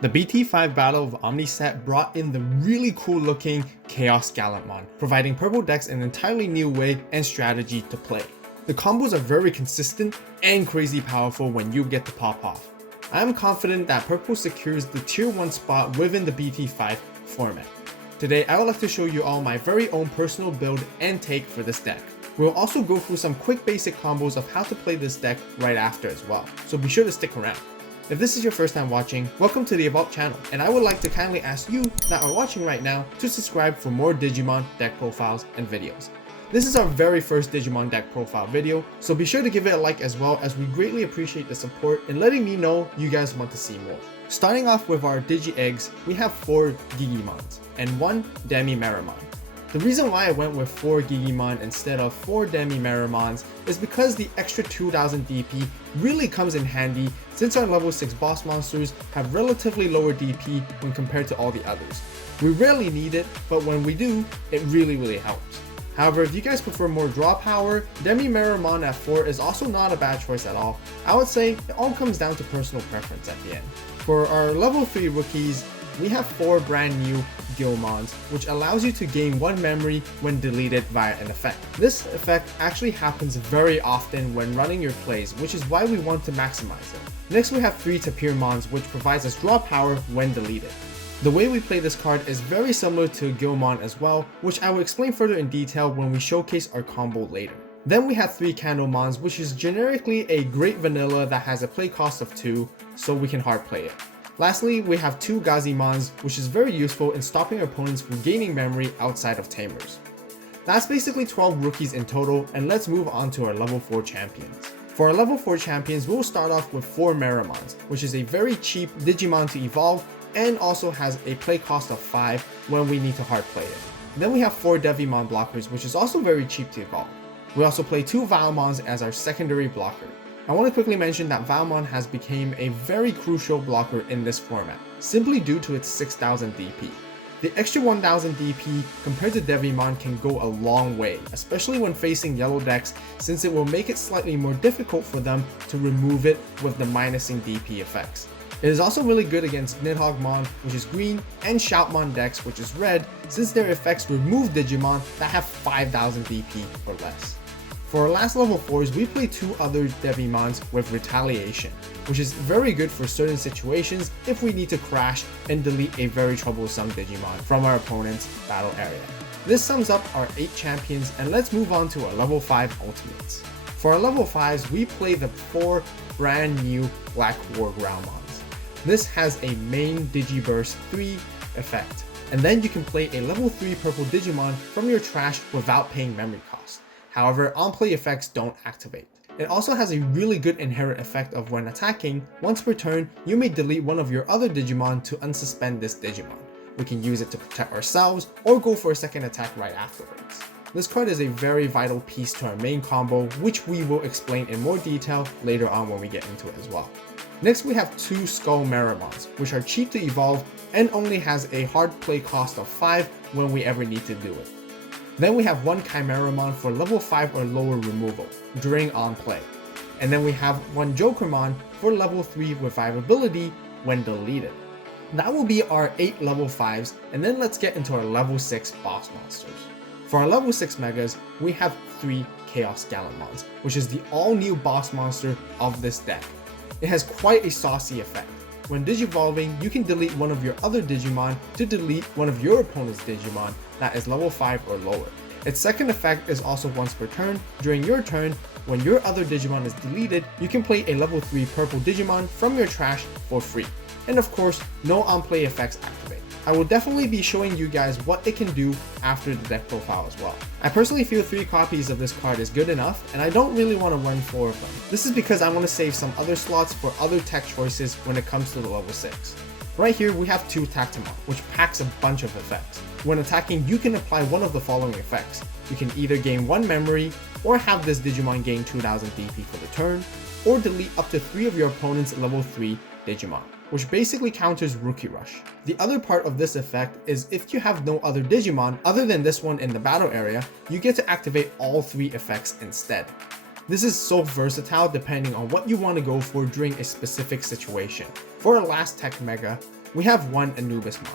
The BT5 Battle of Omni set brought in the really cool looking ChaosGallantmon, providing purple decks an entirely new way and strategy to play. The combos are very consistent and crazy powerful when you get to pop off. I am confident that purple secures the tier 1 spot within the BT5 format. Today I would like to show you all my very own personal build and take for this deck. We'll also go through some quick basic combos of how to play this deck right after as well, so be sure to stick around. If this is your first time watching, welcome to the AVAULT channel, and I would like to kindly ask you that are watching right now to subscribe for more Digimon deck profiles and videos. This is our very first Digimon deck profile video, so be sure to give it a like as well, as we greatly appreciate the support and letting me know you guys want to see more. Starting off with our Digi Eggs, we have 4 Digimons and 1 Demi-Meramon. The reason why I went with 4 Digimon instead of 4 Demi-Meramons is because the extra 2000 DP really comes in handy since our level 6 boss monsters have relatively lower DP when compared to all the others. We rarely need it, but when we do, it really helps. However, if you guys prefer more draw power, Demi-Meramon at 4 is also not a bad choice at all. I would say it all comes down to personal preference at the end. For our level 3 rookies, we have 4 brand new Gilmons, which allows you to gain 1 memory when deleted via an effect. This effect actually happens very often when running your plays, which is why we want to maximize it. Next we have 3 Tapirmons, which provides us draw power when deleted. The way we play this card is very similar to Gilmon as well, which I will explain further in detail when we showcase our combo later. Then we have 3 Candlemons, which is generically a great vanilla that has a play cost of 2, so we can hard play it. Lastly, we have 2 Gazimons, which is very useful in stopping opponents from gaining memory outside of Tamers. That's basically 12 rookies in total, and let's move on to our level 4 champions. For our level 4 champions, we'll start off with 4 Meramons, which is a very cheap Digimon to evolve and also has a play cost of 5 when we need to hard play it. Then we have 4 Devimon blockers, which is also very cheap to evolve. We also play 2 Valmons as our secondary blocker. I want to quickly mention that Valmon has become a very crucial blocker in this format, simply due to its 6000 DP. The extra 1000 DP compared to Devimon can go a long way, especially when facing yellow decks, since it will make it slightly more difficult for them to remove it with the minusing DP effects. It is also really good against Nidhoggmon, which is green, and Shoutmon decks, which is red, since their effects remove Digimon that have 5000 DP or less. For our last level 4s, we play 2 other Devimons with Retaliation, which is very good for certain situations if we need to crash and delete a very troublesome Digimon from our opponent's battle area. This sums up our 8 champions, and let's move on to our level 5 ultimates. For our level 5s, we play the 4 brand new Black War Groundmons. This has a main Digiburst 3 effect, and then you can play a level 3 purple Digimon from your trash without paying memory cost. However, on-play effects don't activate. It also has a really good inherent effect of when attacking, once per turn, you may delete one of your other Digimon to unsuspend this Digimon. We can use it to protect ourselves or go for a second attack right afterwards. This card is a very vital piece to our main combo, which we will explain in more detail later on when we get into it as well. Next we have 2 Skull Meramons, which are cheap to evolve and only has a hard play cost of 5 when we ever need to do it. Then we have 1 Chimeramon for level 5 or lower removal during on play. And then we have 1 Jokermon for level 3 revivability when deleted. That will be our 8 level 5s, and then let's get into our level 6 boss monsters. For our level 6 megas, we have 3 ChaosGallantmons, which is the all new boss monster of this deck. It has quite a saucy effect. When digivolving, you can delete one of your other Digimon to delete one of your opponent's Digimon that is level 5 or lower. Its second effect is also once per turn. During your turn, when your other Digimon is deleted, you can play a level 3 purple Digimon from your trash for free. And of course, no on-play effects activate. I will definitely be showing you guys what it can do after the deck profile as well. I personally feel 3 copies of this card is good enough, and I don't really want to run 4 of them. This is because I want to save some other slots for other tech choices when it comes to the level 6. Right here we have 2 Tactimon, which packs a bunch of effects. When attacking, you can apply one of the following effects. You can either gain 1 memory, or have this Digimon gain 2000 DP for the turn, or delete up to 3 of your opponent's level 3 Digimon, which basically counters Rookie Rush. The other part of this effect is if you have no other Digimon other than this one in the battle area, you get to activate all 3 effects instead. This is so versatile depending on what you want to go for during a specific situation. For our last tech mega, we have one Anubismon.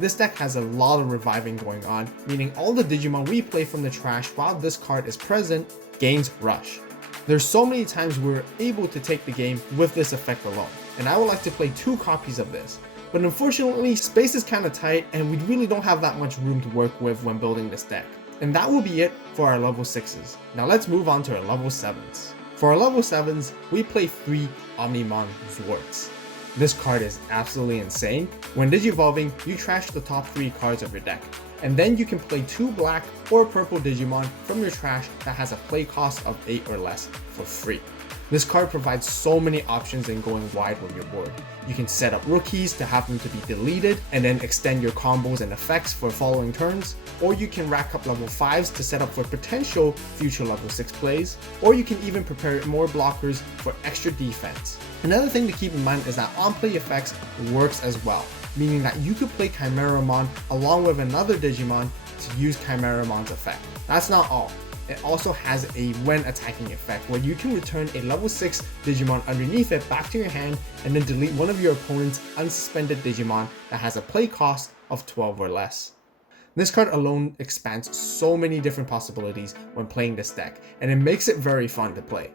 This deck has a lot of reviving going on, meaning all the Digimon we play from the trash while this card is present gains Rush. There's so many times we're able to take the game with this effect alone, and I would like to play 2 copies of this. But unfortunately, space is kinda tight and we really don't have that much room to work with when building this deck. And that will be it for our level 6s. Now let's move on to our level 7s. For our level 7s, we play 3 Omnimon Zords. This card is absolutely insane. When Digivolving, you trash the top 3 cards of your deck, and then you can play 2 black or purple Digimon from your trash that has a play cost of 8 or less for free. This card provides so many options in going wide with your board. You can set up rookies to have them to be deleted and then extend your combos and effects for following turns, or you can rack up level 5s to set up for potential future level 6 plays, or you can even prepare more blockers for extra defense. Another thing to keep in mind is that on-play effects works as well, meaning that you could play Chimeramon along with another Digimon to use Chimeramon's effect. That's not all. It also has a when attacking effect where you can return a level 6 Digimon underneath it back to your hand and then delete one of your opponent's unsuspended Digimon that has a play cost of 12 or less. This card alone expands so many different possibilities when playing this deck, and it makes it very fun to play.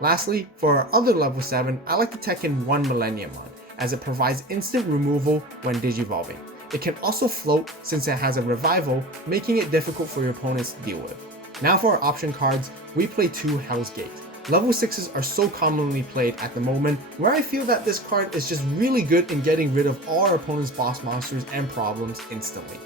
Lastly, for our other level 7, I like to tech in one Millenniumon, as it provides instant removal when Digivolving. It can also float since it has a revival, making it difficult for your opponents to deal with. Now for our option cards, we play 2 Hell's Gate. Level 6s are so commonly played at the moment, where I feel that this card is just really good in getting rid of all our opponent's boss monsters and problems instantly.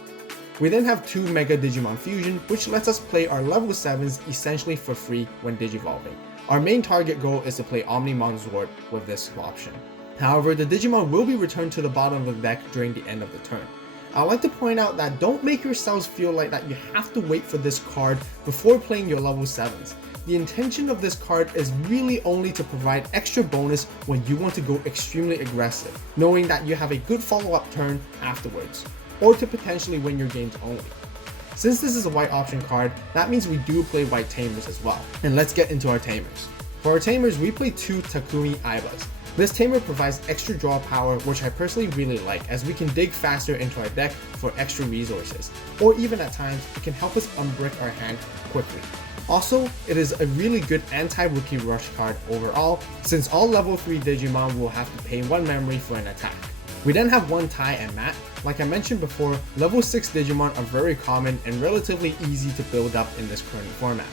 We then have 2 Mega Digimon Fusion, which lets us play our level 7s essentially for free when Digivolving. Our main target goal is to play Omnimon Zord with this option. However, the Digimon will be returned to the bottom of the deck during the end of the turn. I like to point out that don't make yourselves feel like that you have to wait for this card before playing your level 7s. The intention of this card is really only to provide extra bonus when you want to go extremely aggressive, knowing that you have a good follow-up turn afterwards, or to potentially win your games only. Since this is a white option card, that means we do play white Tamers as well. And let's get into our Tamers. For our Tamers, we play 2 Takumi Aibas. This Tamer provides extra draw power, which I personally really like, as we can dig faster into our deck for extra resources, or even at times it can help us unbrick our hand quickly. Also, it is a really good anti-rookie rush card overall, since all level 3 Digimon will have to pay 1 memory for an attack. We then have 1 Tai and Matt. Like I mentioned before, level 6 Digimon are very common and relatively easy to build up in this current format.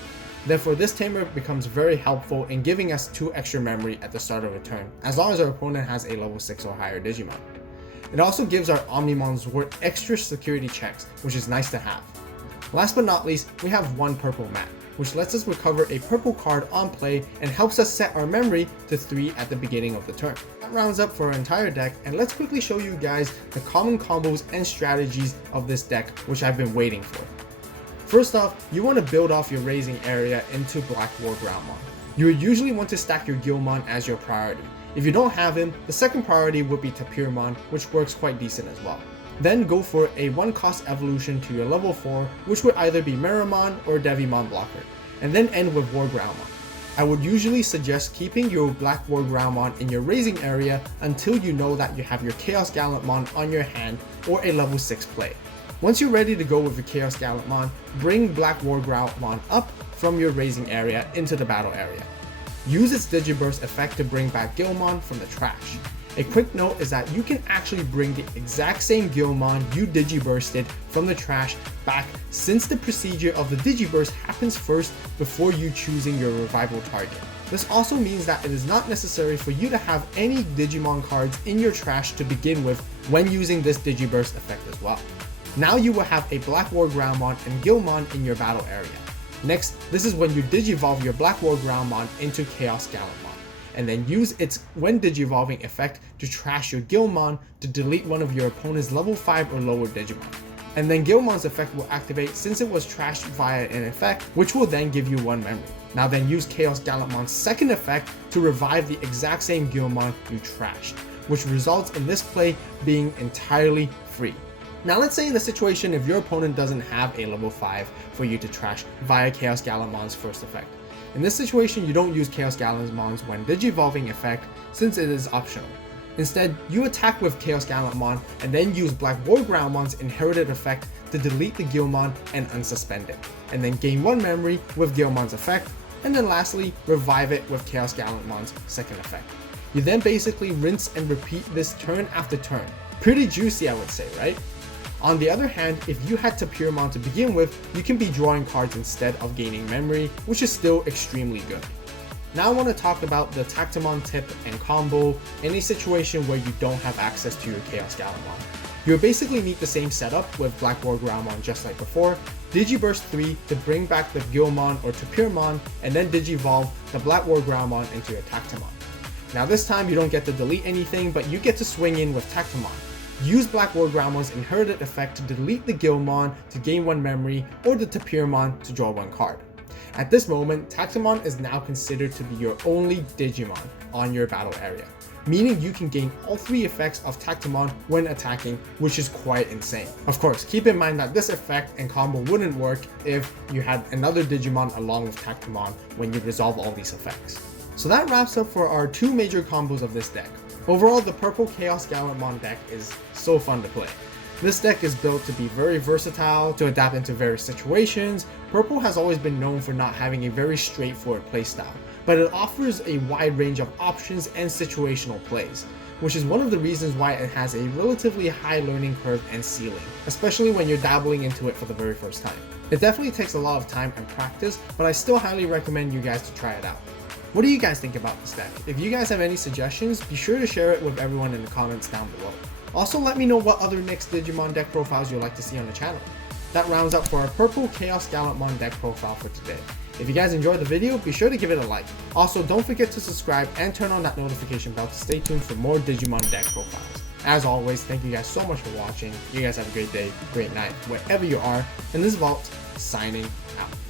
Therefore, this Tamer becomes very helpful in giving us 2 extra memory at the start of a turn, as long as our opponent has a level 6 or higher Digimon. It also gives our Omnimon Zord extra security checks, which is nice to have. Last but not least, we have 1 Purple Mat, which lets us recover a purple card on play and helps us set our memory to 3 at the beginning of the turn. That rounds up for our entire deck, and let's quickly show you guys the common combos and strategies of this deck, which I've been waiting for. First off, you want to build off your raising area into Black War Groundmon. You would usually want to stack your Guilmon as your priority. If you don't have him, the second priority would be Tapirmon, which works quite decent as well. Then go for a 1 cost evolution to your level 4, which would either be Meramon or Devimon blocker, and then end with War Groundmon. I would usually suggest keeping your Black War Groundmon in your raising area until you know that you have your ChaosGallantmon on your hand or a level 6 play. Once you're ready to go with your ChaosGallantmon, bring Black War Groundmon up from your raising area into the battle area. Use its Digiburst effect to bring back Guilmon from the trash. A quick note is that you can actually bring the exact same Guilmon you Digibursted from the trash back, since the procedure of the Digiburst happens first before you choosing your revival target. This also means that it is not necessary for you to have any Digimon cards in your trash to begin with when using this Digiburst effect as well. Now you will have a Black War Groundmon and Guilmon in your battle area. Next, this is when you Digivolve your Black War Groundmon into ChaosGallantmon, and then use its when Digivolving effect to trash your Guilmon to delete one of your opponent's level 5 or lower Digimon. And then Guilmon's effect will activate since it was trashed via an effect, which will then give you 1 memory. Now then use ChaosGallantmon's second effect to revive the exact same Guilmon you trashed, which results in this play being entirely free. Now let's say in the situation if your opponent doesn't have a level 5 for you to trash via ChaosGallantmon's first effect. In this situation, you don't use ChaosGallantmon's when Digivolving effect since it is optional. Instead, you attack with ChaosGallantmon and then use Black Wargroundmon's inherited effect to delete the Guilmon and unsuspend it, and then gain 1 memory with Guilmon's effect, and then lastly, revive it with ChaosGallantmon's second effect. You then basically rinse and repeat this turn after turn. Pretty juicy, I would say, right? On the other hand, if you had Tapirmon to begin with, you can be drawing cards instead of gaining memory, which is still extremely good. Now I want to talk about the Tactimon tip and combo in a situation where you don't have access to your ChaosGallantmon. You'll basically need the same setup with Black Wargroundmon just like before, Digiburst 3 to bring back the Guilmon or Tapirmon, and then Digivolve the Black Wargroundmon into your Tactimon. Now this time you don't get to delete anything, but you get to swing in with Tactimon. Use Black Wargroundmon's inherited effect to delete the Guilmon to gain 1 memory, or the Tapirmon to draw 1 card. At this moment, Tactimon is now considered to be your only Digimon on your battle area, meaning you can gain all 3 effects of Tactimon when attacking, which is quite insane. Of course, keep in mind that this effect and combo wouldn't work if you had another Digimon along with Tactimon when you resolve all these effects. So that wraps up for our 2 major combos of this deck. Overall, the purple ChaosGallantmon deck is so fun to play. This deck is built to be very versatile, to adapt into various situations. Purple has always been known for not having a very straightforward playstyle, but it offers a wide range of options and situational plays, which is one of the reasons why it has a relatively high learning curve and ceiling, especially when you're dabbling into it for the very first time. It definitely takes a lot of time and practice, but I still highly recommend you guys to try it out. What do you guys think about this deck? If you guys have any suggestions, be sure to share it with everyone in the comments down below. Also, let me know what other next Digimon deck profiles you'd like to see on the channel. That rounds up for our purple ChaosGallantmon deck profile for today. If you guys enjoyed the video, be sure to give it a like. Also, don't forget to subscribe and turn on that notification bell to stay tuned for more Digimon deck profiles. As always, thank you guys so much for watching. You guys have a great day, great night, wherever you are. And this is Vault, signing out.